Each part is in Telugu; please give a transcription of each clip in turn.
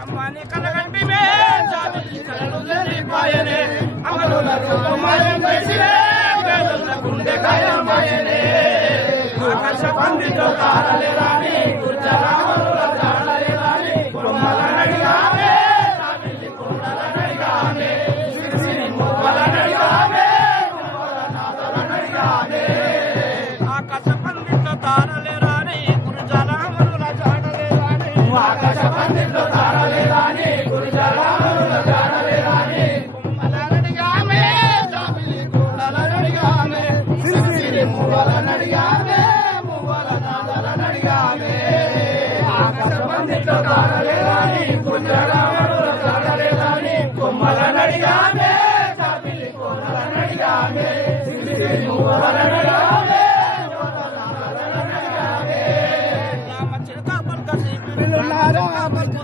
అమ్మాని కలగంటి మే జాబిలి కలలు జరిపాయనే అమలుల రూపమాయం చేసినే వేదల గుండె గాయమాయనే ఆకాశ పందితో తారలే రాని గుర్జరామనుల జాడలే రాని కొమ్మల నడిగామే జాబిలి కొండల నడిగామే సిరిసిరి మువ్వల నడిగామే మువ్వల నాదల నడిగామే ఆకాశ పందితో తారలే రాని గుర్జరామనుల జాడలే రాని ఆకాశ పందితో తారలే రాని గుర్జరామనుల జాడలే రాని కొమ్మల నడిగామే జాబిలి కొండల నడిగామే సిరిసిరి మువ్వల నడిగామే మువ్వల నాదల నడిగామే ఆకాశ పందితో తారలే రాని గుర్జరామనుల జాడలే రాని కొమ్మల నడిగామే జాబిలి కొండల నడిగామే సిరిసిరి మువ్వల నడిగామే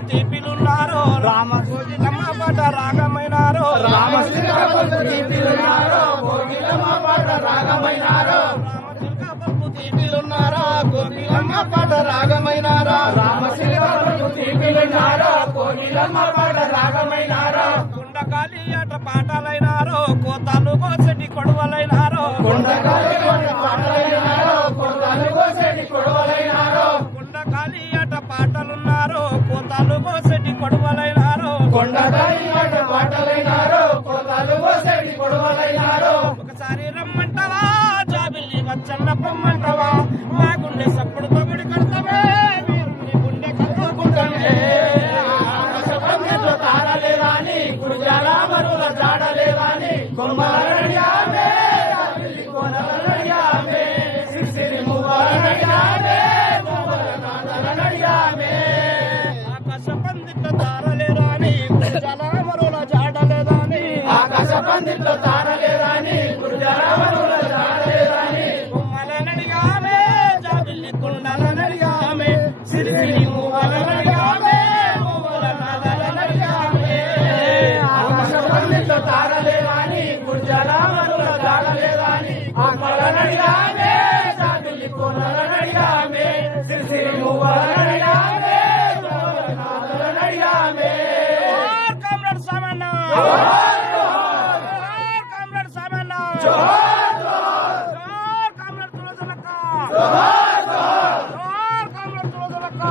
తీపిలున్నారో రామకోజిలమ్మ పాట రాగమైనారో తీపిలున్నారో కోకిలమ్మ పాట రాగమైనారో తీపిలున్నారో కోకిలమ్మ పాట రాగమైనారో రామశిల్పకు తీపిలున్నారో కోకిలమ్మ పాట రాగమైనారో కుండకాలి ఆట పాటలైనారో కోతాలు కోసటి కొడవలైనారో కుండకాలి ఆట పాటలైనారో కోతాలు కోసటి కొడవలైనారో కుండకాలి ఆట పాటలున్నారో కోతాలు కోసటి కొడవలైనారో కొండకాలి ఆట పాటలైనారో కోతాలు కోసటి కొడవలైనారో ఒకసారి రమ్మంటవా జాబిల్లి వచ్చన్న పొమ్మంటవా మా గుండె సప్పుడు తగుడి కడతమే మీరు నీ గుండె కట్టుకుంటమే ఆకాశ పందితో తారలే రాని గుర్జరామనుల జాడలే రాని కొమ్మల నడిగామే జాబిల్లి కొండల నడిగామే సిరిసిరి మువ్వల నడిగామే మువ్వల నాదల నడిగామే ఆకాశ పందితో తారలే రాని గుర్జరామనుల జాడలే రాని ఆకాశ పందితో తారలే రాని గుర్జరామనుల జాడలే రాని కొమ్మల నడిగామే జాబిల్లి కొండల నడిగామే సిరిసిరి మువ్వల నడిగామే మువ్వల నాదల నడిగామే ఆకాశ పందితో తారలే రాని గుర్జరామనుల జాడలే రాని కొమ్మల నడిగామే జాబిల్లి కొండల నడిగామే సిరిసిరి మువ్వల నడిగామే మువ్వల నాదల నడిగామే comrade Samanna comrade Samanna comrade Tulasakka comrade Tulasakka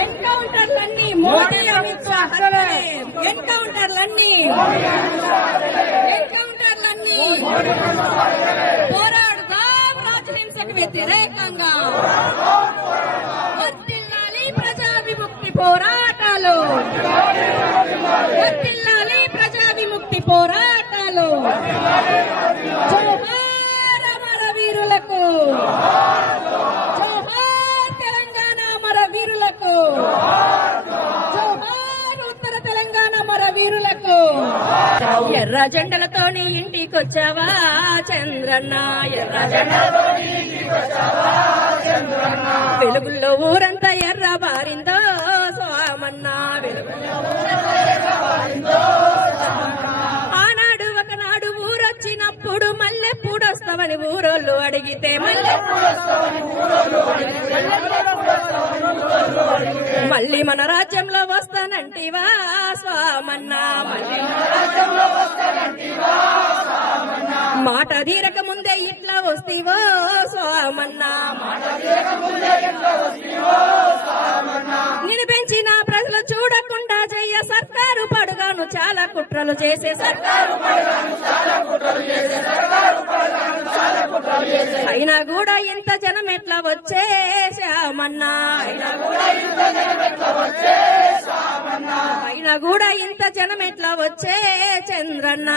ఎన్కౌంటర్లన్నీ మోడీ అమిత్ షా ఎన్కౌంటర్లన్నీ పోరాడుదాం రాజహింసకు వ్యతిరేకంగా వర్ధిల్లాలి ప్రజా విముక్తి పోరాటాలు వర్ధిల్లాలి ప్రజా విముక్తి పోరాటాలు జోహార్ అమర వీరులకు జోహార్ తెలంగాణ అమర వీరులకు జోహార్ ఉత్తర తెలంగాణ అమర వీరులకు ఎర్ర జెండలతోని ఇంటికొచ్చావా చంద్రన్న ఎర్ర జెండలతోని ఇంటికొచ్చావా చంద్రన్న వెలుగుల్లో ఊరంతా ఎర్ర బారిందో స్వామన్న వెలుగుల్లో ఊరంతా ఎర్ర బారిందో ఆనాడు ఒకనాడు ఊరొచ్చినప్పుడు మల్లె పూడొస్తా వస్తావని ఊరోళ్ళు అడిగితే మళ్ళీ మన రాజ్యంలో వస్తానంటివా స్వామన్నా, మాట తీరక ముందే ఇట్లా వస్తీవో స్వామన్నా, నిన్ను పెంచిన ప్రజలు చూడకుండా చెయ్య సర్కారు పడుగాను చాలా కుట్రలు చేసే అయినా కూడా ఇంత జనం ఎట్లా వచ్చే శ్యామన్నా, అయినా కూడా ఇంత జనం ఎట్లా వచ్చే చంద్రన్న,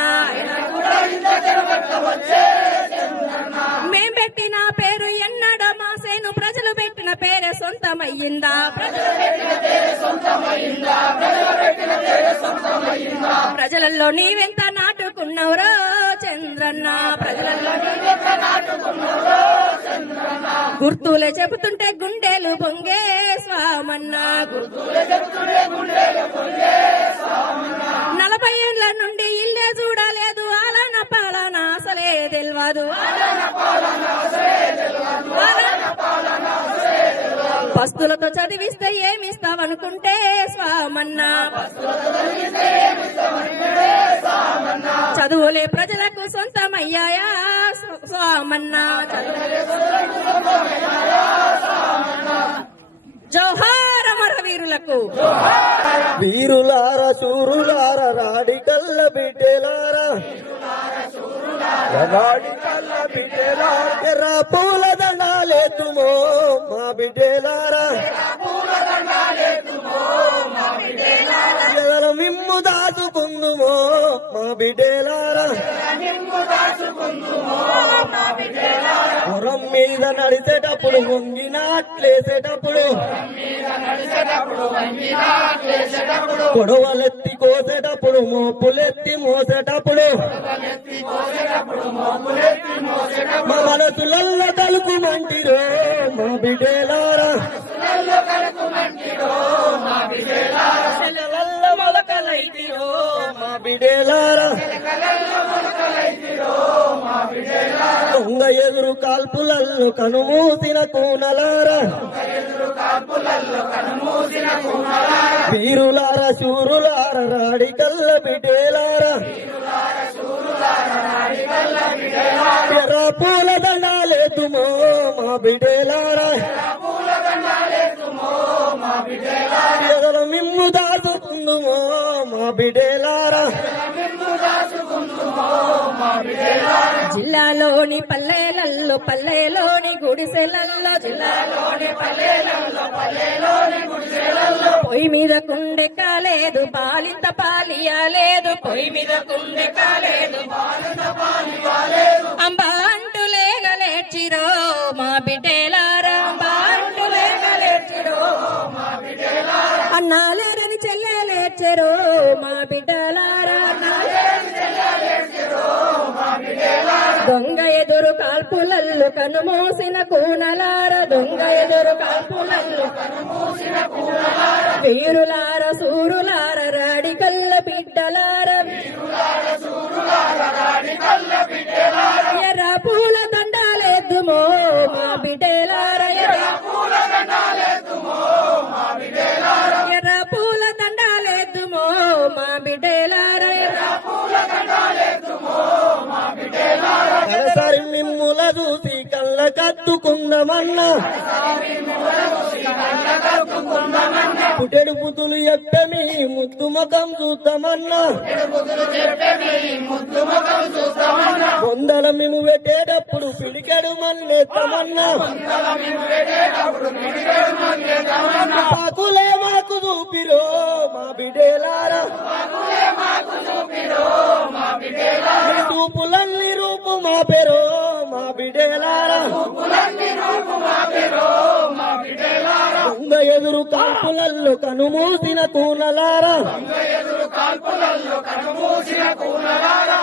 మేం పెట్టిన పేరు ఎన్నడ మాసేను ప్రజలు పెట్టిన పేరే సొంతమయ్యిందా, ప్రజలలో నీవెంత నాటుకున్నావురో చంద్రన్న, ప్రజలలో గుర్తులే చెబుతుంటే గుండెలు పొంగే స్వామన్న, 40 ఏళ్ల నుండి ఇల్లే చూడలేదు ఆలన పాలన అసలే తెలియదు, పస్తులతో చదివిస్తే ఏమిస్తావనుకుంటే స్వామన్నా, చదువులే ప్రజలకు సొంతమయ్యాయా స్వామన్నా, జోహార్ అమర వీరులకు. వీరులారా శూరులార రాడికల్ల బిడ్డలారా, ఎర్ర పూల దండాలేతుమో మా బిడ్డలారా, ఎదర మిమ్ము దాచుకుందుమో మా బిడ్డలారా, పురం మీద నడిచేటప్పుడు వంగినాట్లేసేటప్పుడు, గొడవలెత్తి కోసేటప్పుడు మోపులెత్తి మోసేటప్పుడు, మా మనసులల్ల తలుకుమంటిరో మా బిడ్డలారా, చెలలల్ల మొలకలైతిరో మా బిడ్డలారా, దొంగ ఎదురు కాల్పులల్లు కనుమూసిన కూనలారా, వీరులారా శూరులార రాడికల్ల బిడ్డలారా, ఎర్ర పూల దండాలేతుమో మా బిడ్డలారా, ఎదల మిమ్ము దాచుకుందుమో మా బిడ్డలారా, జిల్లాలోని పల్లెలల్లో పల్లెలోని గుడిసెలల్లో, జిల్లాలోని పల్లెలల్లో పల్లెలోని గుడిసెలల్లో పొయ్యి మీద కుండె కాలేదు పాలింత పాలియాలేదు, పొయ్యి మీద కుండె కాలేదు అంబా అంటూ లేగలేచిరో మా బిడ్డలారా, అంబా అంటూ లేగలేచిరో మా బిడ్డలారా, అన్నాలేరని చెల్లెలేచెరో మా బిడ్డలారా, దొంగ ఎదురు కాల్పులల్లు కనుమూసిన కూనలార, దొంగ ఎదురు కాల్పులల్లు కనుమూసిన కూనలార, వీరులార సూరులార రాడికల్ల బిడ్డలార, ఎర్ర పూల దండాలేద్దుమో మా బిడ్డలార, ఎర్ర పూల దండాలేద్దుమో మా బిడ్డలార, ఎర్ర పూల దండాలేద్దుమో మా బిడ్డలార, ఎర్ర పూల దండాలేద్దుమో మా బిడ్డలార, కడసారి మిమ్ముల చూసి కళ్ళ కత్తుకుందమన్నా, పుటెడు పుతులు చెప్పే మీ ముద్దు ముఖం చూస్తామన్నా, బొందల మేము పెట్టేటప్పుడు పిడికెడు మల్లెత్తమన్నా, పాకులే మాకు చూపిరో మా బిడ్డలారా, మీ చూపులన్నీ రూపు మా పేరో మా బిడ్డలారా, దొంగ ఎదురు కాల్పులల్లో కనుమూసిన కూనలారా,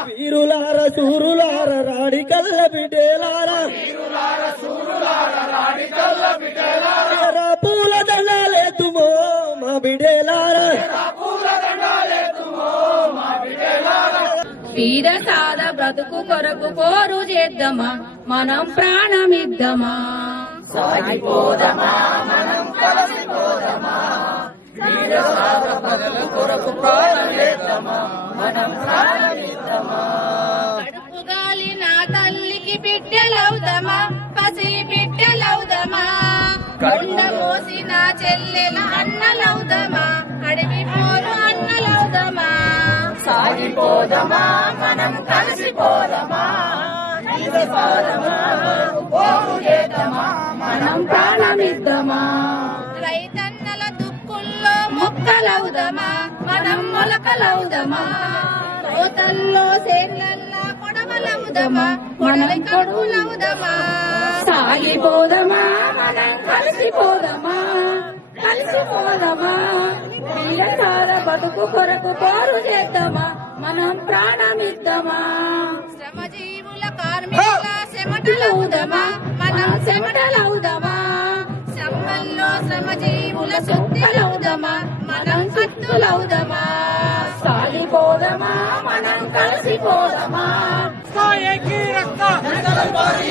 వీరులార శూరులార రాడికల్ల బిడ్డలారా, ఎర్ర పూల దండాలేతుమో మా బిడ్డలారా, సాద బ్రతుకు కొరకు పోరు చేద్దామా మనం ప్రాణమిద్దామా సాగిపోదమా మనం కలిసిపోదమా సాద బ్రతుకు కొరకు ప్రాణం చేద్దామా మనం ప్రాణమిద్దామా కడుపు గాలి నా తల్లికి బిడ్డలవుదమా పసి బిడ్డలవుదమా కొండ మోసి నా చెల్లెల అన్నలవుదమా అడవి పోరు అన్నలవుదమా సాగిపోదమా మనం కలిసిపోదమా పోరు చేద్దామా మనం ప్రాణమిద్దామా రైతన్నల దుక్కుల్లో మొక్కలవుదమా మనం మొలకలవుదమా రోతల్లో సేన్లల్లా కొడవలవుదమా కొడలి కొడుకులవుదమా సాగిపోదమా మనం కలిసిపోదమా కలిసిపోదమా సార బతుకు కొరకు పోరు చేద్దామా మనం ప్రాణమిద్దామా శ్రమజీవుల కార్మికుల చెమటలవుదమా మనం చెమటలవుదమా సమ్మల్లో శ్రమజీవుల సుత్తులవుదమా మనం సుత్తులవుదమా సాగిపోదమా మనం కలిసిపోదమా एक ही रास्ता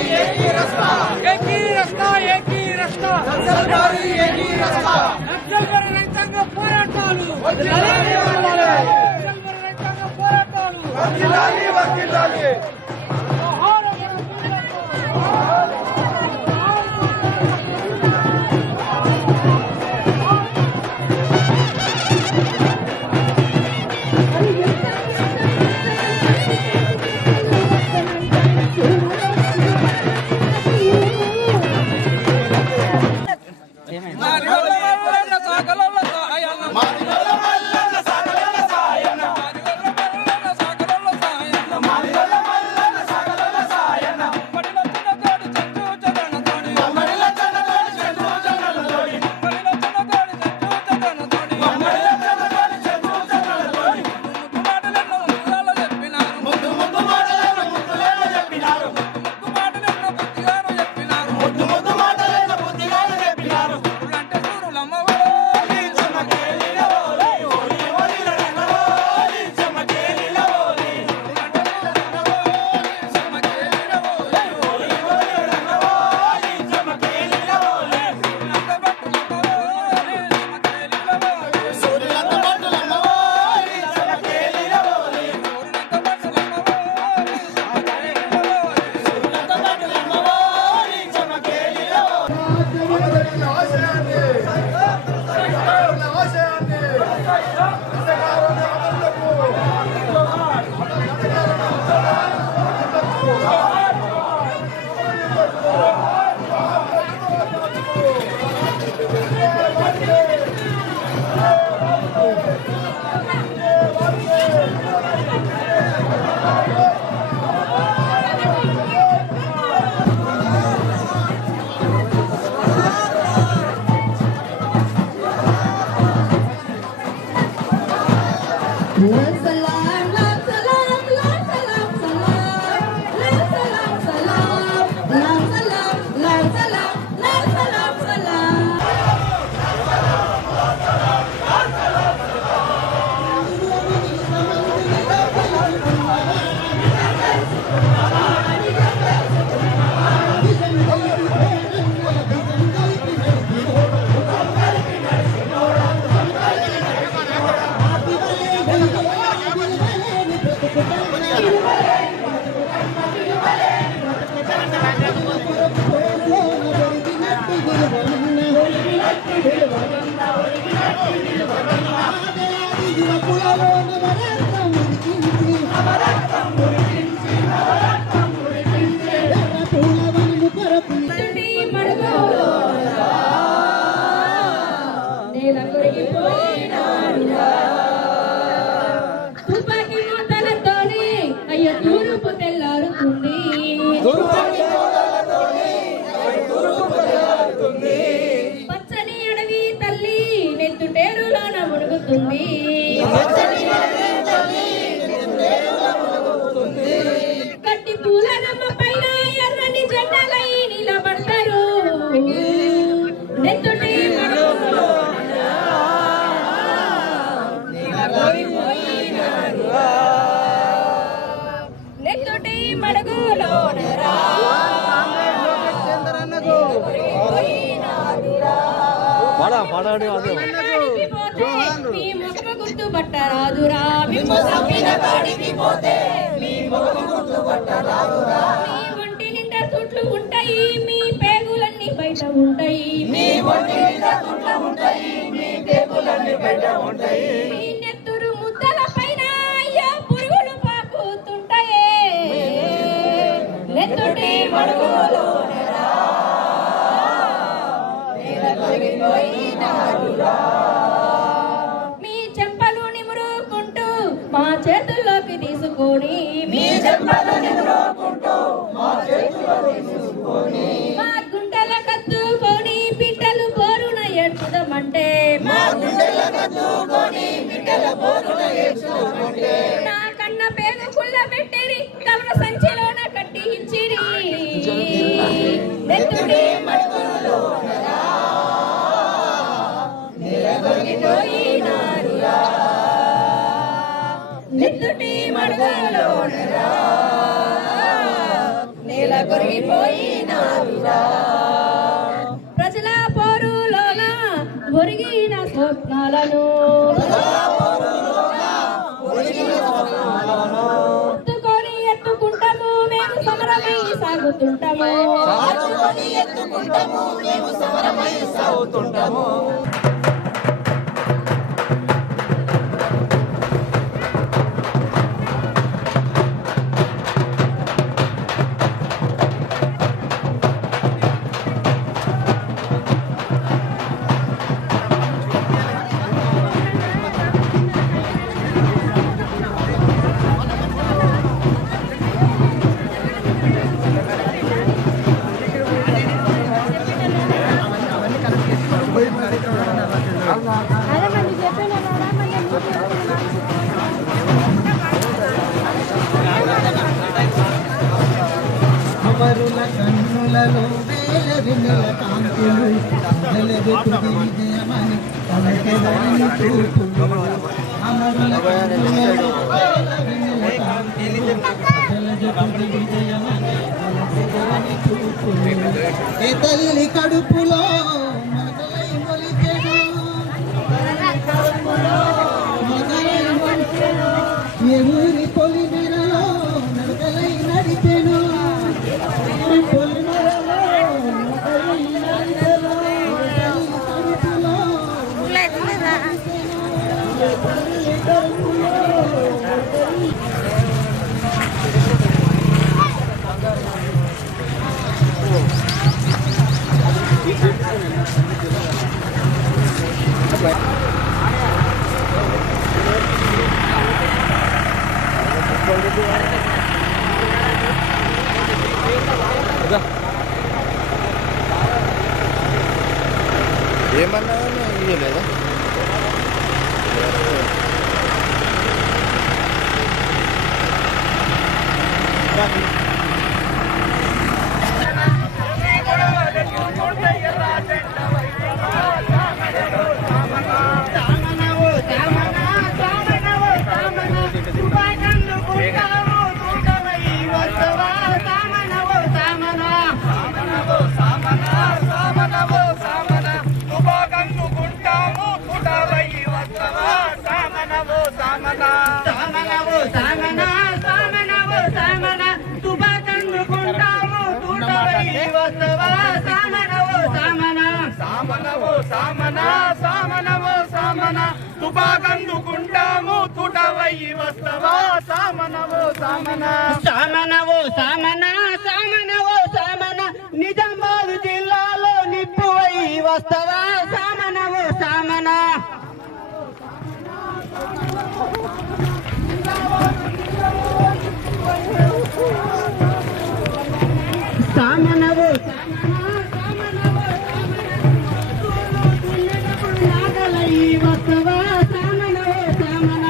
एक ही रास्ता एक ही रास्ता एक ही रास्ता एक ही रास्ता नक्सल पर రైతాంగ పోరాటాలు వర్ధిల్లాలి నక్సల్ पर రైతాంగ పోరాటాలు వర్ధిల్లాలి వర్ధిల్లాలి తుపాకి మూతలతోనే అయ్య తూరుపు తెల్లారుతుంది పచ్చని అడవి తల్లి నెత్తుటేరులోన మునుగుతుంది కట్టి పూల నమ్మ పైన ఎర్రని జెండాలై నిలబడతారు నెత్తుటి మీ ముఖము గుర్తుపట్టరాదురా మిమ్ము చంపిన కాడికి పోతే మీ ముఖము గుర్తుపట్టరాదురా మీ ఒంటి నిండా చుట్లు ఉంటాయి మీ పేగులన్నీ బయట ఉంటాయి మీ ఒంటి నిండా చుట్లు ఉంటాయి మీ పేగులన్నీ బయట ఉంటాయి మీ నెత్తురు ముద్దల పైన అయ్యో పురుగులు పాకుతుంటాయి నెత్తుటి మడుగులో మీ చెంపలు నిమురుకుంటూ మా చేతుల్లోకి తీసుకొని మీ చెంపలు నిమురుకుంటూ మా చేతుల్లో తీసుకొని మా గుండెల కత్తుకొని పిట్టలు బోరున ఏడ్చుదామంటే మా గుండెల కత్తుకొని పిట్టల బోరున ఏడ్చుదామంటే నా కన్న పేగు కుళ్ళ పెట్టిరి కవర సంచిలోన కట్టి ఇచ్చిరి నెత్తుడి మడుగులో నెత్తుటి మడుగులోనరా నేల కొరిగిపోయినారురా ప్రజల పోరులోన ఒరిగిన స్వప్నాలను ఎత్తుకొని ఎత్తుకుంటాము మేము సమరమై సాగుతుంటాము అమరుల కన్నులలో వేల వెన్నెల కాంతులు వెలుగుతుంది విజయమని పలకెదరని చూపులు అమరుల కన్నులలో వేల వెన్నెల కాంతులు వెలుగుతుంది విజయమని పలకెదరని చూపులు ఏ తల్లి కడుపులో మొదలై మొలిచెను ఏ ఊరి పొలిమేరలో నడకలై నడిచెను ఏమన్నా ఇయ్యలేదా తుపాకందుకుంటాము తుటవై వస్తవా సామనవో సామన సామనవో సామన సామనవో సామన నిజామాబాద్ జిల్లాలో నిప్పువై వస్తవా సామనవో సామన సామనవో నాగలై వస్తవా సామనవో సామన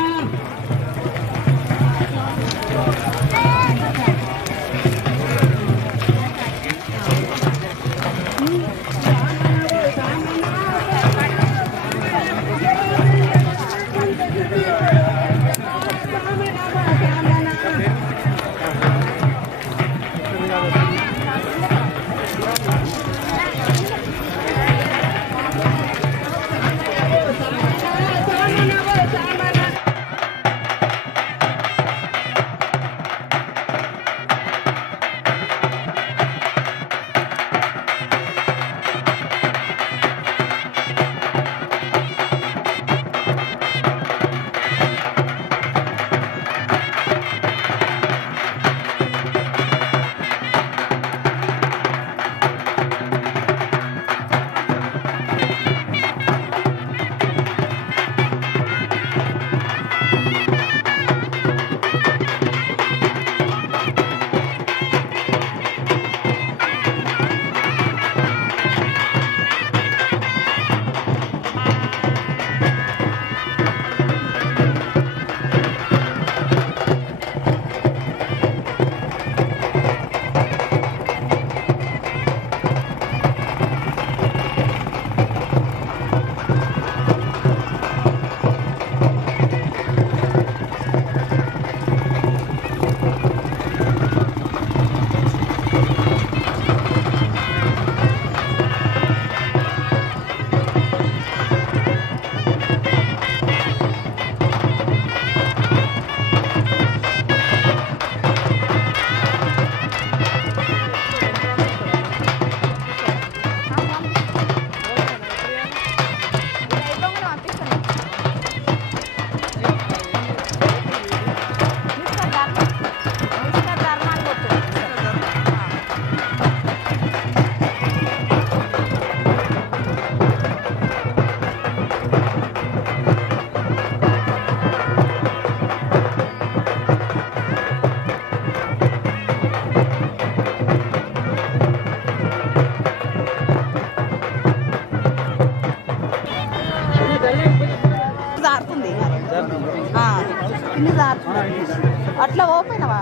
అట్లా ఓపెనవా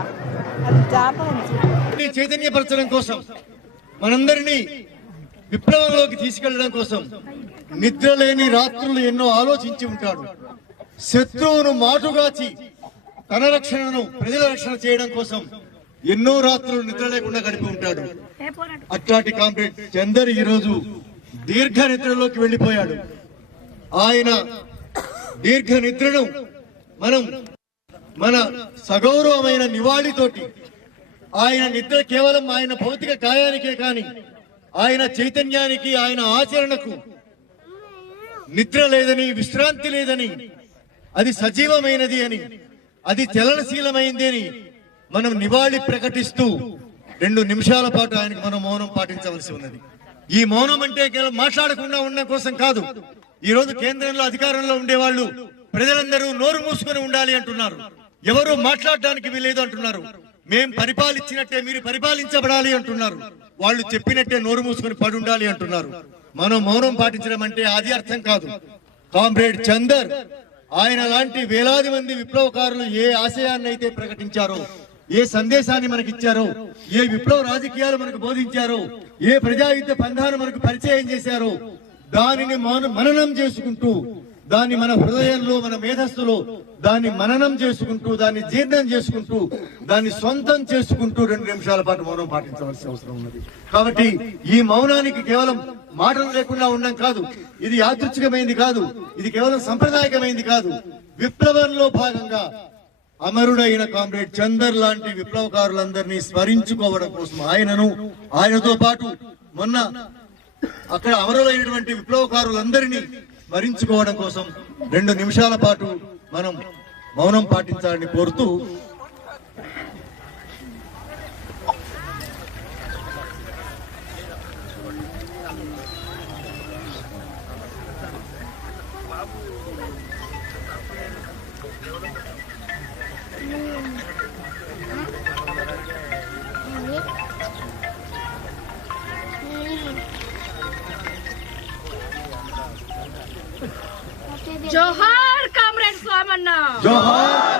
అది జాగ్రత్త చైతన్యపరచడం కోసం, మనందరినీ విప్లవంలోకి తీసుకెళ్లడం కోసం నిద్ర లేని రాత్రులు ఎన్నో ఆలోచించి ఉంటాడు. శత్రువును మాటుగాచి తన రక్షణను, ప్రజల రక్షణ చేయడం కోసం ఎన్నో రాత్రులు నిద్ర లేకుండా గడిపి ఉంటాడు. అట్లాంటి కామ్రేడ్ చందర్ ఈరోజు దీర్ఘ నిద్రలోకి వెళ్లిపోయాడు. ఆయన దీర్ఘ నిద్రను మనం మన సగౌరవమైన నివాళితోటి, ఆయన నిద్ర కేవలం ఆయన భౌతిక కాయానికే కాని ఆయన చైతన్యానికి, ఆయన ఆచరణకు నిద్ర లేదని, విశ్రాంతి లేదని, అది సజీవమైనది అని, అది చలనశీలమైంది అని మనం నివాళి ప్రకటిస్తూ 2 నిమిషాల పాటు ఆయనకు మనం మౌనం పాటించవలసి ఉన్నది. ఈ మౌనం అంటే కేవలం మాట్లాడకుండా ఉండడం కోసం కాదు. ఈ రోజు కేంద్రంలో అధికారంలో ఉండేవాళ్ళు ప్రజలందరూ నోరు మూసుకొని ఉండాలి అంటున్నారు. ఎవరు మాట్లాడడానికి వీలేదు అంటున్నారు. మేం పరిపాలించినట్టే మీరు పరిపాలించబడాలి అంటున్నారు. వాళ్ళు చెప్పినట్టే నోరు మూసుకొని పడి ఉండాలి అంటున్నారు. మనం మౌనం పాటించడం అంటే అది అర్థం కాదు. కామ్రేడ్ చందర్ ఆయన లాంటి వేలాది మంది విప్లవకారులు ఏ ఆశయాన్ని అయితే ప్రకటించారో, ఏ సందేశాన్ని మనకి ఇచ్చారో, ఏ విప్లవ రాజకీయాలు మనకు బోధించారో, ఏ ప్రజాయుద్ధ పంథాను మనకు పరిచయం చేశారో, దానిని మననం చేసుకుంటూ, దాన్ని మన హృదయంలో, మన మేధస్సులో దాన్ని మననం చేసుకుంటూ, దాన్ని జీర్ణం చేసుకుంటూ, దాన్ని సొంతం చేసుకుంటూ 2 నిమిషాల పాటు మౌనం పాటించవలసిన అవసరం ఉన్నది. కాబట్టి ఈ మౌనానికి కేవలం మాటలు లేకుండా ఉండడం కాదు, ఇది యాదృచ్ఛికమైంది కాదు, ఇది కేవలం సంప్రదాయకమైంది కాదు. విప్లవంలో భాగంగా అమరుడైన కామ్రేడ్ చందర్ లాంటి విప్లవకారులందరినీ స్మరించుకోవడం కోసం, ఆయనతో పాటు మొన్న అక్కడ అమరులైనటువంటి విప్లవకారులందరినీ స్మరించుకోవడం కోసం 2 నిమిషాల పాటు మనం మౌనం పాటించాలని కోరుతూ, జోహార్ కామ్రేడ్ స్వామన్న, జోహార్